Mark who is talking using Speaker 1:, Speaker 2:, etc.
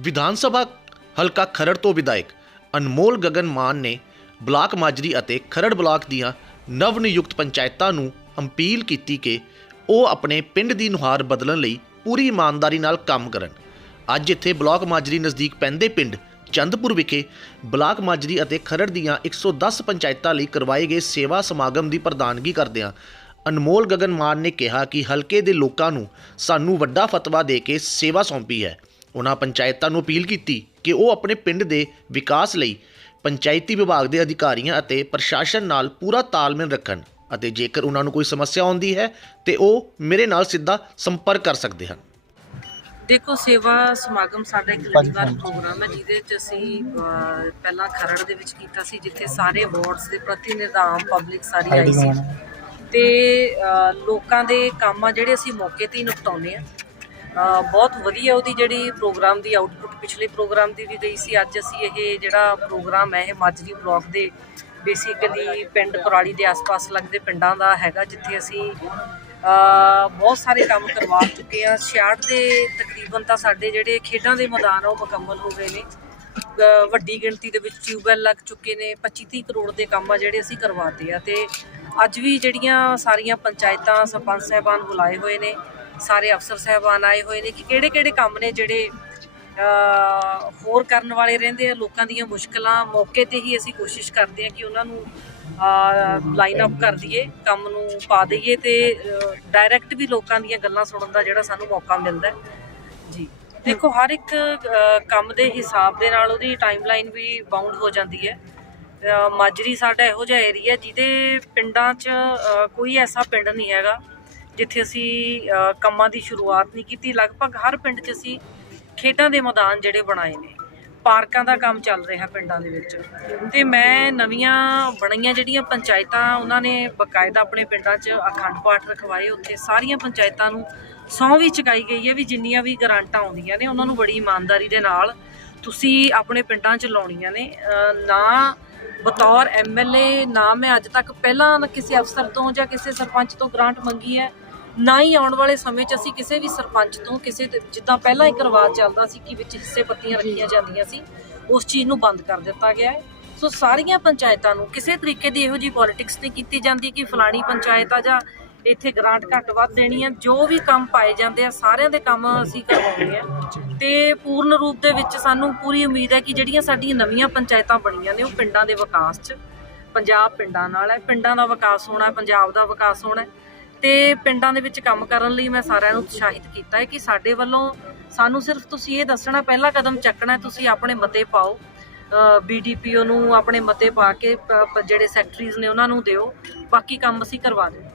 Speaker 1: ਵਿਧਾਨ ਸਭਾ ਹਲਕਾ ਖਰੜ ਤੋਂ ਵਿਧਾਇਕ ਅਨਮੋਲ ਗਗਨ ਮਾਨ ਨੇ ਬਲਾਕ ਮਾਜਰੀ ਅਤੇ ਖਰੜ ਬਲਾਕ ਦੀਆਂ ਨਵ ਨਿਯੁਕਤ ਪੰਚਾਇਤਾਂ ਨੂੰ ਅਪੀਲ ਕੀਤੀ ਕਿ ਉਹ ਆਪਣੇ ਪਿੰਡ ਦੀ ਨੁਹਾਰ ਬਦਲਣ ਲਈ ਪੂਰੀ ਇਮਾਨਦਾਰੀ ਨਾਲ ਕੰਮ ਕਰਨ। ਅੱਜ ਇੱਥੇ ਬਲਾਕ ਮਾਜਰੀ ਨਜ਼ਦੀਕ ਪੈਂਦੇ ਪਿੰਡ ਚੰਦਪੁਰ ਵਿਖੇ ਬਲਾਕ ਮਾਜਰੀ ਅਤੇ ਖਰੜ ਦੀਆਂ 110 ਪੰਚਾਇਤਾਂ ਲਈ ਕਰਵਾਏ ਗਏ ਸੇਵਾ ਸਮਾਗਮ ਦੀ ਪ੍ਰਧਾਨਗੀ ਕਰਦਿਆਂ ਅਨਮੋਲ ਗਗਨ ਮਾਨ ਨੇ ਕਿਹਾ ਕਿ ਹਲਕੇ ਦੇ ਲੋਕਾਂ ਨੂੰ ਸਾਨੂੰ ਵੱਡਾ ਫਤਵਾ ਦੇ ਕੇ ਸੇਵਾ ਸੌਂਪੀ ਹੈ। ਉਹਨਾਂ ਪੰਚਾਇਤਾਂ ਨੂੰ ਅਪੀਲ ਕੀਤੀ ਕਿ ਉਹ ਆਪਣੇ ਪਿੰਡ ਦੇ ਵਿਕਾਸ ਲਈ ਪੰਚਾਇਤੀ ਵਿਭਾਗ ਦੇ ਅਧਿਕਾਰੀਆਂ ਅਤੇ ਪ੍ਰਸ਼ਾਸਨ ਨਾਲ ਪੂਰਾ ਤਾਲਮੇਲ ਰੱਖਣ ਅਤੇ ਜੇਕਰ ਉਹਨਾਂ ਨੂੰ ਕੋਈ ਸਮੱਸਿਆ ਆਉਂਦੀ ਹੈ ਤੇ ਉਹ ਮੇਰੇ ਨਾਲ ਸਿੱਧਾ ਸੰਪਰਕ ਕਰ ਸਕਦੇ ਹਨ।
Speaker 2: ਦੇਖੋ ਸੇਵਾ ਸਮਾਗਮ ਸਾਡਾ ਇੱਕ ਲੜੀਵਾਰ ਪ੍ਰੋਗਰਾਮ ਹੈ ਜਿਹਦੇ ਚ ਅਸੀਂ ਪਹਿਲਾਂ ਖਰੜ ਦੇ ਵਿੱਚ ਕੀਤਾ ਸੀ ਜਿੱਥੇ ਸਾਰੇ ਵਾਰਡਸ ਦੇ ਪ੍ਰਤੀਨਿਧ ਆਮ ਪਬਲਿਕ ਸਾਰੀ ਆਈ ਸੀ। ਤੇ ਲੋਕਾਂ ਦੇ ਕੰਮ ਆ ਜਿਹੜੇ ਅਸੀਂ ਮੌਕੇ ਤੇ ਹੀ ਨਿਪਟਾਉਂਦੇ ਆ ਬਹੁਤ ਵਧੀਆ ਉਹਦੀ ਜਿਹੜੀ ਪ੍ਰੋਗਰਾਮ ਦੀ ਆਊਟਪੁੱਟ ਪਿਛਲੇ ਪ੍ਰੋਗਰਾਮ ਦੀ ਵੀ ਗਈ ਸੀ, ਅੱਜ ਅਸੀਂ ਇਹ ਜਿਹੜਾ ਪ੍ਰੋਗਰਾਮ ਹੈ, ਇਹ ਮਾਜਰੀ ਬਲਾਕ ਦੇ ਬੇਸਿਕਲੀ ਪਿੰਡ ਕੁਰਾਲੀ ਦੇ ਆਸ-ਪਾਸ ਲੱਗਦੇ ਪਿੰਡਾਂ ਦਾ ਹੈਗਾ, ਜਿੱਥੇ ਅਸੀਂ ਬਹੁਤ ਸਾਰੇ ਕੰਮ ਕਰਵਾ ਚੁੱਕੇ ਆ 66 ਦੇ ਤਕਰੀਬਨ ਤਾਂ ਸਾਡੇ ਜਿਹੜੇ ਖੇਡਾਂ ਦੇ ਮੈਦਾਨ ਆ, ਉਹ ਮੁਕੰਮਲ ਹੋ ਗਏ ਨੇ। ਵੱਡੀ ਗਿਣਤੀ ਦੇ ਵਿੱਚ ਟਿਊਬਵੈਲ ਲੱਗ ਚੁੱਕੇ ਨੇ 25-30 ਕਰੋੜ ਦੇ ਕੰਮ ਆ ਜਿਹੜੇ ਅਸੀਂ ਕਰਵਾਤੇ ਆ। ਤੇ ਅੱਜ ਵੀ ਜਿਹੜੀਆਂ ਸਾਰੀਆਂ ਪੰਚਾਇਤਾਂ, ਸਰਪੰਚ ਸਾਹਿਬਾਨ ਬੁਲਾਏ ਹੋਏ ਨੇ ਸਾਰੇ ਅਫਸਰ ਸਾਹਿਬਾਨ ਆਏ ਹੋਏ ਨੇ ਕਿ ਕਿਹੜੇ ਕਿਹੜੇ ਕੰਮ ਨੇ ਜਿਹੜੇ ਹੋਰ ਕਰਨ ਵਾਲੇ ਰਹਿੰਦੇ ਆ, ਲੋਕਾਂ ਦੀਆਂ ਮੁਸ਼ਕਲਾਂ ਮੌਕੇ ਤੇ ਹੀ ਅਸੀਂ ਕੋਸ਼ਿਸ਼ ਕਰਦੇ ਆ ਕਿ ਉਹਨਾਂ ਨੂੰ ਲਾਈਨ ਅਪ ਕਰ ਦਈਏ, ਕੰਮ ਨੂੰ ਪਾ ਦਈਏ ਤੇ ਡਾਇਰੈਕਟ ਵੀ ਲੋਕਾਂ ਦੀਆਂ ਗੱਲਾਂ ਸੁਣਨ ਦਾ ਜਿਹੜਾ ਸਾਨੂੰ ਮੌਕਾ ਮਿਲਦਾ ਜੀ। ਦੇਖੋ, ਹਰ ਇੱਕ ਕੰਮ ਦੇ ਹਿਸਾਬ ਦੇ ਨਾਲ ਉਹਦੀ ਟਾਈਮਲਾਈਨ ਵੀ ਬਾਉਂਡ ਹੋ ਜਾਂਦੀ ਹੈ। ਮਾਜਰੀ ਸਾਡਾ ਇਹੋ ਜਿਹਾ ਏਰੀਆ ਜਿਹਦੇ ਪਿੰਡਾਂ 'ਚ ਕੋਈ ਐਸਾ ਪਿੰਡ ਨਹੀਂ ਹੈਗਾ ਜਿੱਥੇ ਅਸੀਂ ਕੰਮਾਂ ਦੀ ਸ਼ੁਰੂਆਤ ਨਹੀਂ ਕੀਤੀ। ਲਗਭਗ ਹਰ ਪਿੰਡ 'ਚ ਅਸੀਂ ਖੇਡਾਂ ਦੇ ਮੈਦਾਨ ਜਿਹੜੇ ਬਣਾਏ ਨੇ। ਪਾਰਕਾਂ ਦਾ ਕੰਮ ਚੱਲ ਰਿਹਾ ਪਿੰਡਾਂ ਦੇ ਵਿੱਚ। ਤੇ ਮੈਂ ਨਵੀਆਂ ਬਣੀਆਂ ਜਿਹੜੀਆਂ ਪੰਚਾਇਤਾਂ, ਉਹਨਾਂ ਨੇ ਬਕਾਇਦਾ ਆਪਣੇ ਪਿੰਡਾਂ 'ਚ ਅਖੰਡ ਪਾਠ ਰਖਵਾਏ। ਉੱਥੇ ਸਾਰੀਆਂ ਪੰਚਾਇਤਾਂ ਨੂੰ ਸਹੁੰ ਵੀ ਚੁਕਾਈ ਗਈ ਹੈ ਵੀ ਜਿੰਨੀਆਂ ਵੀ ਗਰਾਂਟਾਂ ਆਉਂਦੀਆਂ ਨੇ, ਉਹਨਾਂ ਨੂੰ ਬੜੀ ਇਮਾਨਦਾਰੀ ਦੇ ਨਾਲ ਤੁਸੀਂ ਆਪਣੇ ਪਿੰਡਾਂ 'ਚ ਲਾਉਣੀਆਂ ਨੇ। ਨਾ ਬਤੌਰ ਐਮਐਲਏ ਨਾ ਮੈਂ ਅੱਜ ਤੱਕ ਪਹਿਲਾਂ ਨਾ ਕਿਸੇ ਅਫਸਰ ਤੋਂ ਜਾਂ ਕਿਸੇ ਸਰਪੰਚ ਤੋਂ ਗ੍ਰਾਂਟ ਮੰਗੀ ਹੈ। ਨਾ ਹੀ ਆਉਣ ਵਾਲੇ ਸਮੇਂ 'ਚ ਅਸੀਂ ਕਿਸੇ ਵੀ ਸਰਪੰਚ ਤੋਂ ਕਿਸੇ ਜਿੱਦਾਂ ਪਹਿਲਾਂ ਇੱਕ ਰਿਵਾਜ ਚੱਲਦਾ ਸੀ ਕਿ ਵਿੱਚ ਹਿੱਸੇ ਪੱਤੀਆਂ ਰੱਖੀਆਂ ਜਾਂਦੀਆਂ ਸੀ ਉਸ ਚੀਜ਼ ਨੂੰ ਬੰਦ ਕਰ ਦਿੱਤਾ ਗਿਆ ਹੈ। ਸੋ ਸਾਰੀਆਂ ਪੰਚਾਇਤਾਂ ਨੂੰ ਕਿਸੇ ਤਰੀਕੇ ਦੀ ਇਹੋ ਜੀ ਪੋਲਿਟਿਕਸ ਨਹੀਂ ਕੀਤੀ ਜਾਂਦੀ ਕਿ ਫਲਾਣੀ ਪੰਚਾਇਤ ਆ ਜਾਂ ਇੱਥੇ ਗ੍ਰਾਂਟ ਘੱਟ ਵੱਧ ਦੇਣੀ ਆ ਜੋ ਵੀ ਕੰਮ ਪਾਏ ਜਾਂਦੇ ਆ ਸਾਰਿਆਂ ਦੇ ਕੰਮ ਅਸੀਂ ਕਰਵਾਉਂਦੇ ਆ ਤੇ ਪੂਰਨ ਰੂਪ ਦੇ ਵਿੱਚ ਸਾਨੂੰ ਪੂਰੀ ਉਮੀਦ ਹੈ ਕਿ ਜਿਹੜੀਆਂ ਸਾਡੀਆਂ ਨਵੀਆਂ ਪੰਚਾਇਤਾਂ ਬਣੀਆਂ ਨੇ ਉਹ ਪਿੰਡਾਂ ਦੇ ਵਿਕਾਸ 'ਚ ਪੰਜਾਬ ਪਿੰਡਾਂ ਨਾਲ ਹੈ। ਪਿੰਡਾਂ ਦਾ ਵਿਕਾਸ ਹੋਣਾ ਹੈ ਪੰਜਾਬ ਦਾ ਵਿਕਾਸ ਹੋਣਾ ਹੈ। ਤੇ ਪਿੰਡਾਂ ਦੇ ਵਿੱਚ ਕੰਮ ਕਰਨ ਲਈ ਮੈਂ ਸਾਰਿਆਂ ਨੂੰ ਉਤਸ਼ਾਹਿਤ ਕੀਤਾ ਹੈ ਕਿ ਸਾਡੇ ਵੱਲੋਂ ਸਾਨੂੰ ਸਿਰਫ ਤੁਸੀਂ ਇਹ ਦੱਸਣਾ, ਪਹਿਲਾ ਕਦਮ ਚੱਕਣਾ ਤੁਸੀਂ ਆਪਣੇ ਮਤੇ ਪਾਓ। ਬੀਡੀਪੀਓ ਨੂੰ ਆਪਣੇ ਮਤੇ ਪਾ ਕੇ ਜਿਹੜੇ ਸੈਕਟਰੀਜ਼ ਨੇ ਉਹਨਾਂ ਨੂੰ ਦਿਓ। ਬਾਕੀ ਕੰਮ ਅਸੀਂ ਕਰਵਾ ਦਿੰਦੇ